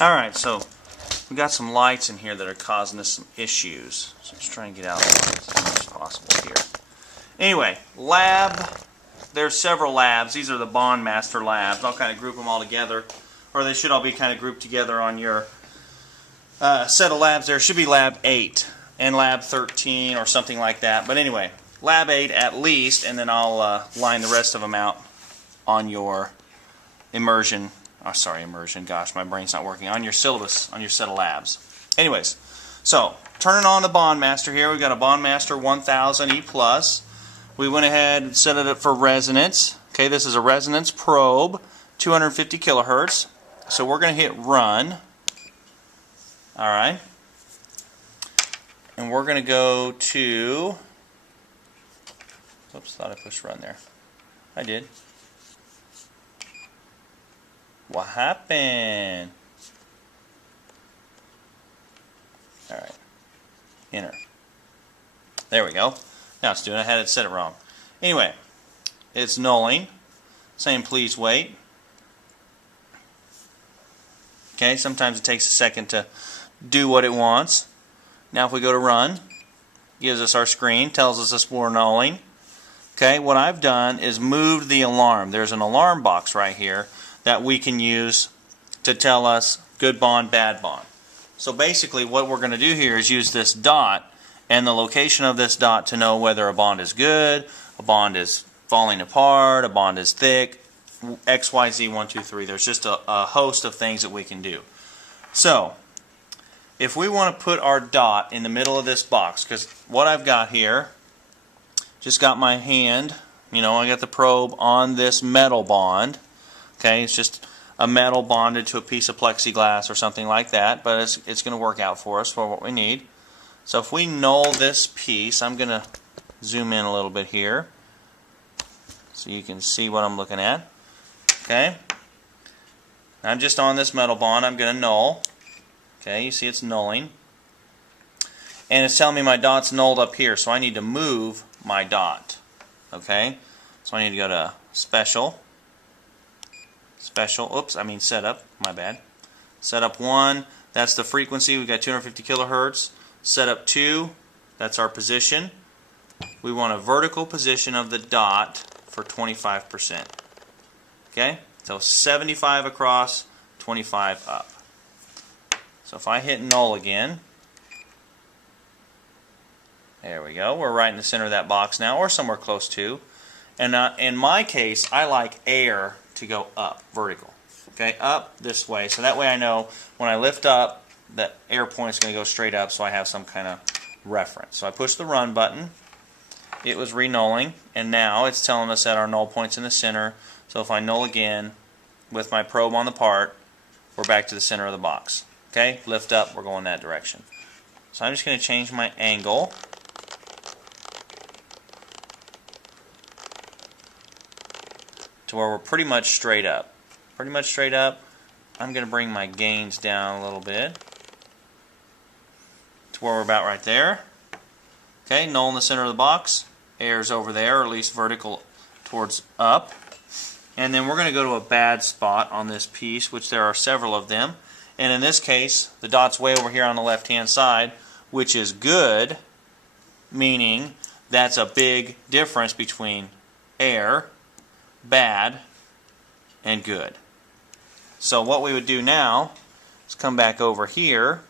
Alright, so we got some lights in here that are causing us some issues. So let's try and get out of the lights as much as possible here. Anyway, lab. There's several labs. These are the Bondmaster labs. I'll kind of group them all together, or they should all be kind of grouped together on your set of labs. There should be lab 8 and lab 13 or something like that. But anyway, lab 8 at least, and then I'll line the rest of them out on your immersion. Oh, sorry, immersion. Gosh, my brain's not working. On your syllabus, on your set of labs. Anyways, so turning on the Bondmaster here. We've got a Bondmaster 1000 E+. We went ahead and set it up for resonance. Okay, this is a resonance probe, 250 kilohertz. So we're going to hit run. Alright. And we're going to go to... Oops, thought I pushed run there. I did. What happened? Alright. Enter. There we go. Now it's doing it. I had it set it wrong. Anyway, it's nulling. Saying please wait. Okay, sometimes it takes a second to do what it wants. Now if we go to run, gives us our screen, tells us we're nulling. Okay, what I've done is moved the alarm. There's an alarm box right here that we can use to tell us good bond, bad bond. So basically what we're going to do here is use this dot and the location of this dot to know whether a bond is good, a bond is falling apart, a bond is thick, X, Y, Z, 1, 2, 3. There's just a host of things that we can do. So if we want to put our dot in the middle of this box, because what I've got here, just got my hand, I got the probe on this metal bond. Okay, it's just a metal bonded to a piece of plexiglass or something like that, but it's going to work out for us for what we need. So if we null this piece, I'm going to zoom in a little bit here so you can see what I'm looking at. Okay, I'm just on this metal bond. I'm going to null. Okay, you see it's nulling. And it's telling me my dot's nulled up here, so I need to move my dot. Okay, so I need to go to Special. Setup, my bad. Setup 1, that's the frequency. We've got 250 kilohertz. Setup 2, that's our position. We want a vertical position of the dot for 25%. Okay, so 75 across, 25 up. So if I hit null again, there we go. We're right in the center of that box now, or somewhere close to. And in my case, I like air to go up, vertical. Okay, up this way. So that way I know when I lift up, the air point is going to go straight up, so I have some kind of reference. So I push the run button. It was re-nulling, and now it's telling us that our null point's in the center. So if I null again with my probe on the part, we're back to the center of the box. Okay, lift up, we're going that direction. So I'm just going to change my angle. To where we're pretty much straight up. Pretty much straight up. I'm going to bring my gains down a little bit to where we're about right there. Okay, null in the center of the box. Air's over there, or at least vertical towards up. And then we're going to go to a bad spot on this piece, which there are several of them. And in this case, the dot's way over here on the left-hand side, which is good, meaning that's a big difference between air, bad, and good. So what we would do now is come back over here,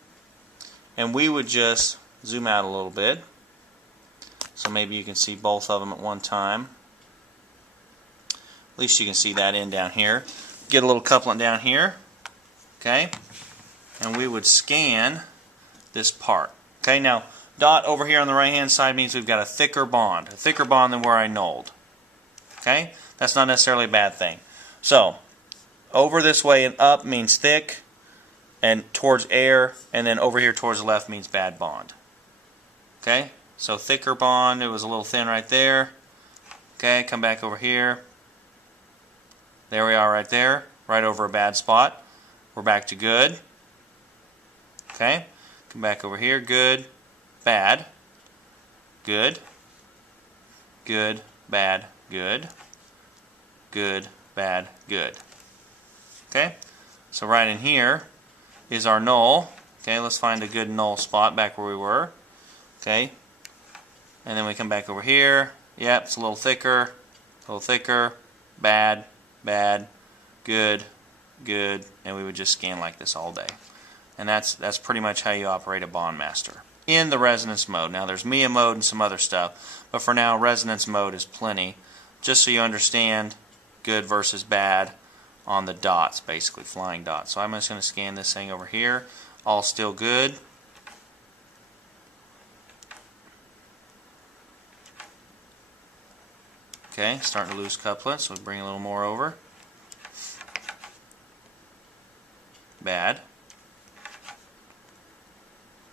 and we would just zoom out a little bit. So maybe you can see both of them at one time. At least you can see that end down here. Get a little coupling down here. Okay? And we would scan this part. Okay, now dot over here on the right hand side means we've got a thicker bond than where I nulled. Okay? That's not necessarily a bad thing. So, over this way and up means thick, and towards air, and then over here towards the left means bad bond. Okay? So thicker bond, it was a little thin right there. Okay, come back over here. There we are right there, right over a bad spot. We're back to good. Okay, come back over here, good, bad, good, good, bad, good, good, bad, good. Okay, so right in here, is our null. Okay, let's find a good null spot back where we were. Okay, and then we come back over here. Yep, it's a little thicker, bad, bad, good, good, and we would just scan like this all day. And that's pretty much how you operate a Bondmaster in the resonance mode. Now there's Mia mode and some other stuff, but for now resonance mode is plenty, just so you understand good versus bad on the dots, basically flying dots. So I'm just going to scan this thing over here. All still good. Okay, starting to lose couplets, so we bring a little more over. Bad.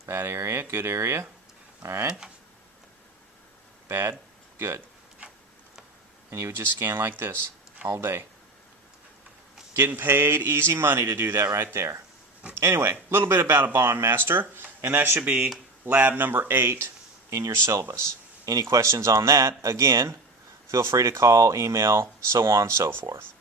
Bad area, good area. Alright. Bad, good. And you would just scan like this all day. Getting paid easy money to do that right there. Anyway, a little bit about a Bondmaster, and that should be lab number 8 in your syllabus. Any questions on that, again, feel free to call, email, so on and so forth.